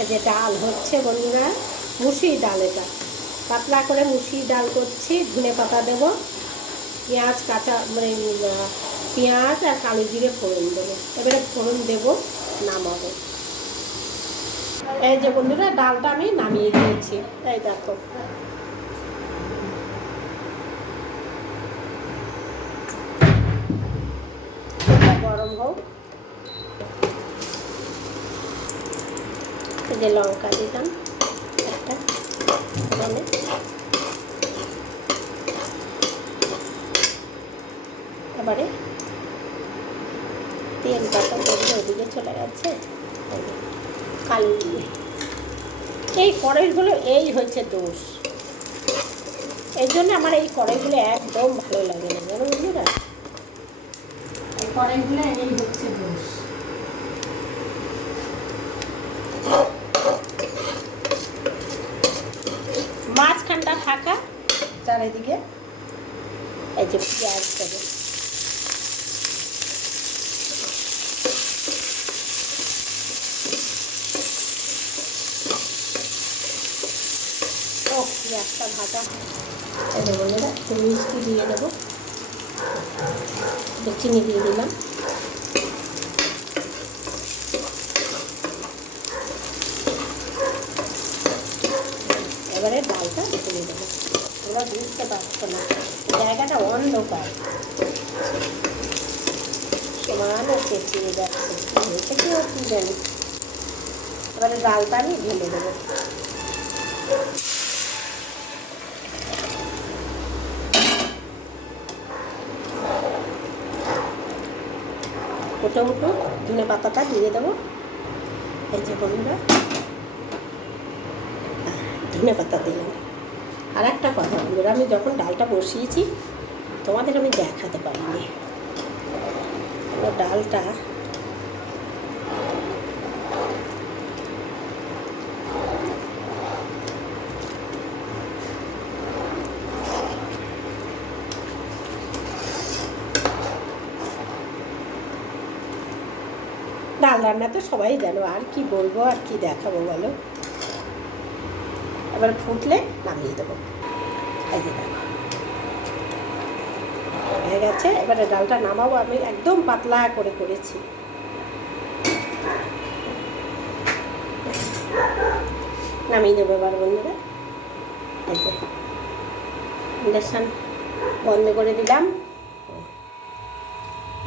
এই যে ডাল হচ্ছে বন্ধুরা, মুসুরি ডাল, এটা পাতলা করে মুসুরি ডাল করছি। ধনে পাতা দেবো, পেঁয়াজ কাঁচা মানে পেঁয়াজ আর কালো জিরে ফোড়ন দেবো। এবারে ফোড়ন দেবো, নামাবো। এই যে বন্ধুরা, ডালটা আমি নামিয়ে দিয়েছি। এই দেখো, গরম হোক। এই যে লঙ্কা দিলাম একটা, এবারে তেল বাটা করলে ওদিকে চলে যাচ্ছে। কালি এই কড়াইগুলো এই হচ্ছে দোষ, এই জন্য আমার এই কড়াইগুলো একদম ভালো লাগে না, জানো বন্ধুরা। এই কড়াইগুলো এই হচ্ছে দোষ। মাঝখানটা ফাঁকা, চারিদিকে এই যে পেঁয়াজ দেবো। পেঁয়াজটা ভাজা, এই বন্ধুরা একটু মিষ্টি দিয়ে দেবো, চিনি দিয়ে দিলাম। এবারে ডালটা দিয়ে দেবো। ওরা বুঝতে পারছো না, জায়গাটা অন্ধকার, সমানে চেঁচিয়ে যাচ্ছে, হয়েছে কি কি জানি। এবারে ডালটা আমি ঢেলে দেবো। ওটা উঠো, ধনে পাতাটা দিয়ে দেবো। এই যে বন্ধুরা, ধনে পাতা দিলাম। আর একটা কথা বন্ধুরা, আমি যখন ডালটা বসিয়েছি তোমাদের আমি দেখাতে পারিনি। ডালটা ডাল রান্না তো সবাই জানো, আর কি বলবো, আর কি দেখাবো বলো। এবার ফুটলে নামিয়ে দেবো। এই যে দেখো হয়ে গেছে। এবারে ডালটা নামাবো, আমি একদম পাতলা করে করেছি। নামিয়ে দেবো এবার বন্ধুরা। এই যে ইন্ডাকশান বন্ধ করে দিলাম।